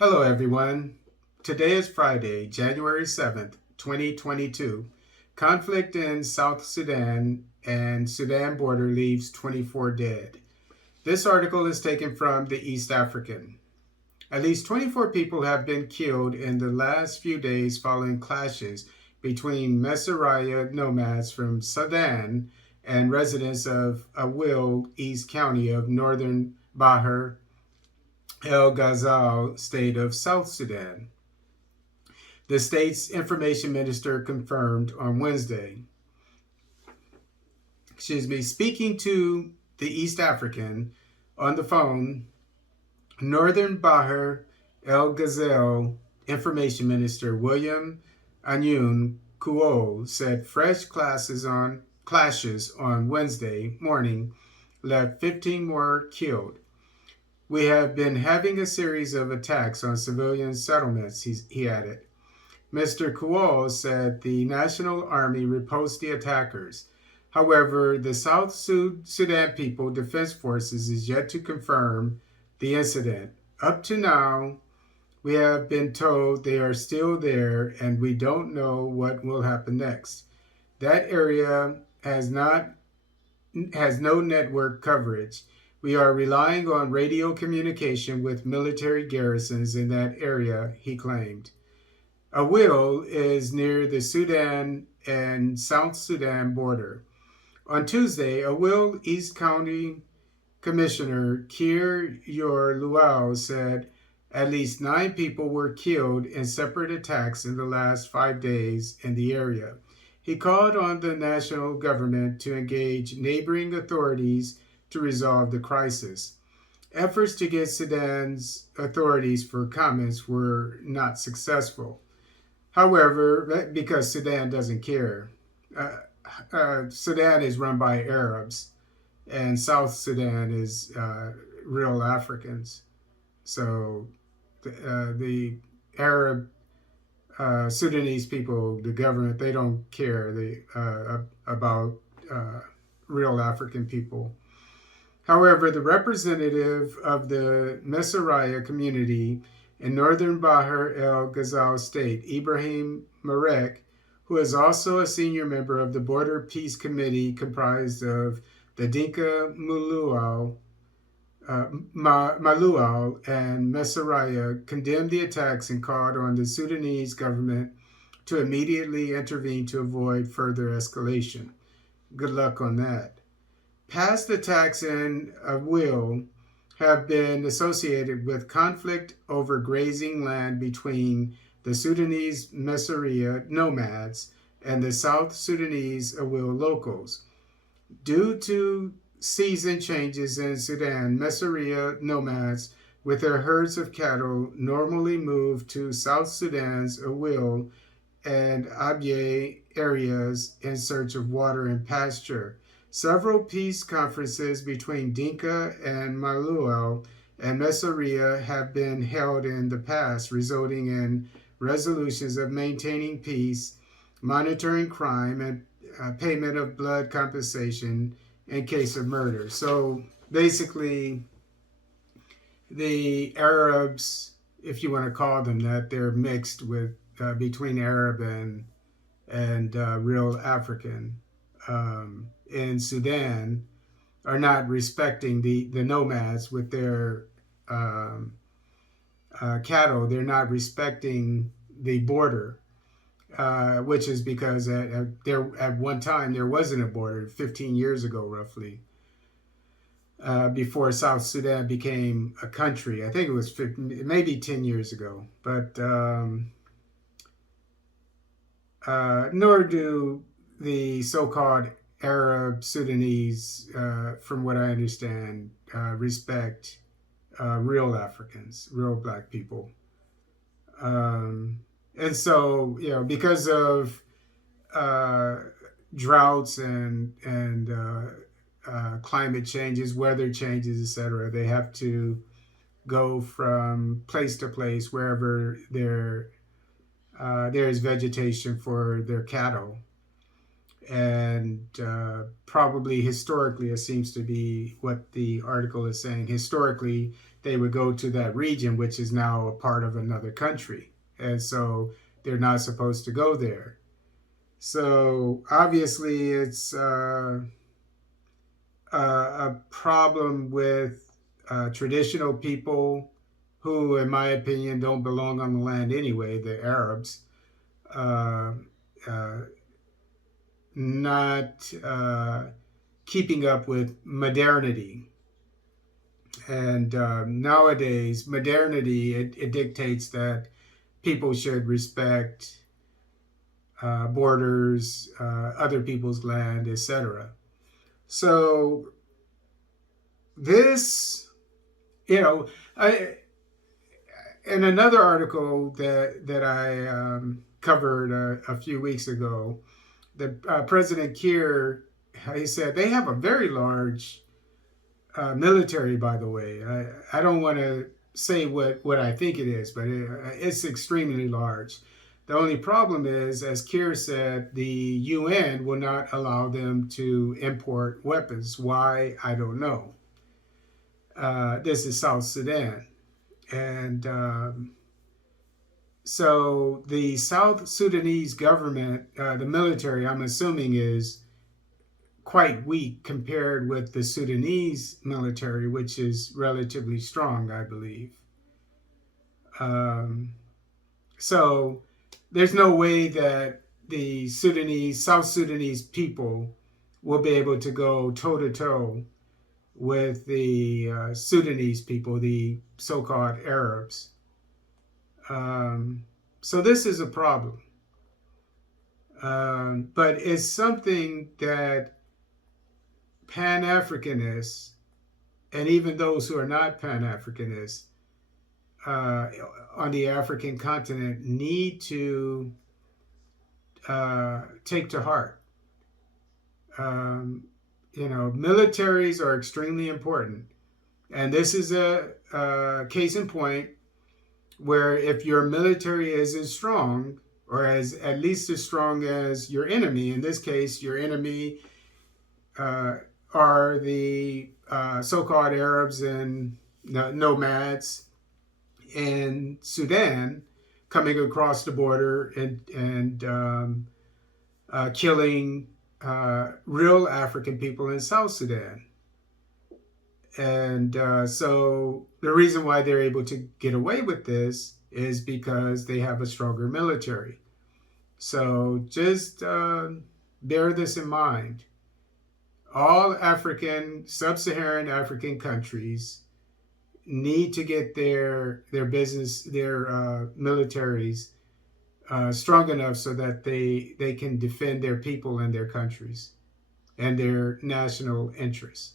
Hello, everyone. Today is Friday, January 7th, 2022. Conflict in South Sudan and Sudan border leaves 24 dead. This article is taken from the East African. At least 24 people have been killed in the last few days following clashes between Mesariah nomads from Sudan and residents of Awil, East County of northern Bahar El Ghazal state of South Sudan. The state's information minister confirmed on Wednesday. Speaking to the East African on the phone, Northern Bahar El Ghazal information minister William Anyun Kuo said fresh clashes on Wednesday morning left 15 more killed. We have been having a series of attacks on civilian settlements, he added. Mr. Kuo said the National Army repulsed the attackers. However, the South Sudan People Defense Forces is yet to confirm the incident. Up to now, we have been told they are still there and we don't know what will happen next. That area has no network coverage. We are relying on radio communication with military garrisons in that area, he claimed. Awil is near the Sudan and South Sudan border. On Tuesday, Awil East County Commissioner Kier Yor Luau said at least 9 people were killed in separate attacks in the last 5 days in the area. He called on the national government to engage neighboring authorities to resolve the crisis. Efforts to get Sudan's authorities for comments were not successful. However, because Sudan doesn't care, Sudan is run by Arabs, and South Sudan is real Africans. So the Arab Sudanese people, the government, they don't care about real African people. However, the representative of the Mesariah community in northern Bahar el Ghazal state, Ibrahim Marek, who is also a senior member of the Border Peace Committee comprised of the Dinka Malual and Mesariah, condemned the attacks and called on the Sudanese government to immediately intervene to avoid further escalation. Good luck on that. Past attacks in Awil have been associated with conflict over grazing land between the Sudanese Mesariah nomads and the South Sudanese Awil locals. Due to season changes in Sudan, Mesariah nomads with their herds of cattle normally move to South Sudan's Awil and Abyei areas in search of water and pasture. Several peace conferences between Dinka and Maluel and Mesariah have been held in the past, resulting in resolutions of maintaining peace, monitoring crime, and payment of blood compensation in case of murder. So basically, the Arabs, if you want to call them that, they're mixed with between Arab and real African. In Sudan are not respecting the nomads with their cattle. They're not respecting the border, which is because at one time there wasn't a border 15 years ago, roughly, before South Sudan became a country. I think it was maybe 10 years ago, but nor do the so-called Arab Sudanese, from what I understand, respect real Africans, real Black people. And so, because of droughts and climate changes, weather changes, etc., they have to go from place to place wherever there is vegetation for their cattle. And probably historically, it seems to be what the article is saying. Historically, they would go to that region, which is now a part of another country. And so they're not supposed to go there. So obviously, it's a problem with traditional people who, in my opinion, don't belong on the land anyway, the Arabs. Uh, uh, not keeping up with modernity. And nowadays, modernity, it dictates that people should respect borders, other people's land, etc. So this, you know, I, in another article that I covered a few weeks ago, the President Kiir, he said they have a very large military. By the way, I don't want to say what I think it is, but it's extremely large. The only problem is, as Kiir said, the UN will not allow them to import weapons. Why? I don't know. This is South Sudan. And so the South Sudanese government, the military, I'm assuming, is quite weak compared with the Sudanese military, which is relatively strong, I believe. Um, so there's no way that the South Sudanese people will be able to go toe to toe with the Sudanese people, the so called Arabs. So this is a problem. But it's something that Pan Africanists and even those who are not Pan Africanists on the African continent need to take to heart. Militaries are extremely important. And this is a case in point where if your military isn't strong, or as at least as strong as your enemy, in this case, your enemy are the so-called Arabs and nomads in Sudan coming across the border and killing real African people in South Sudan. And so the reason why they're able to get away with this is because they have a stronger military. So just bear this in mind. All sub-Saharan African countries need to get their militaries strong enough so that they can defend their people and their countries and their national interests.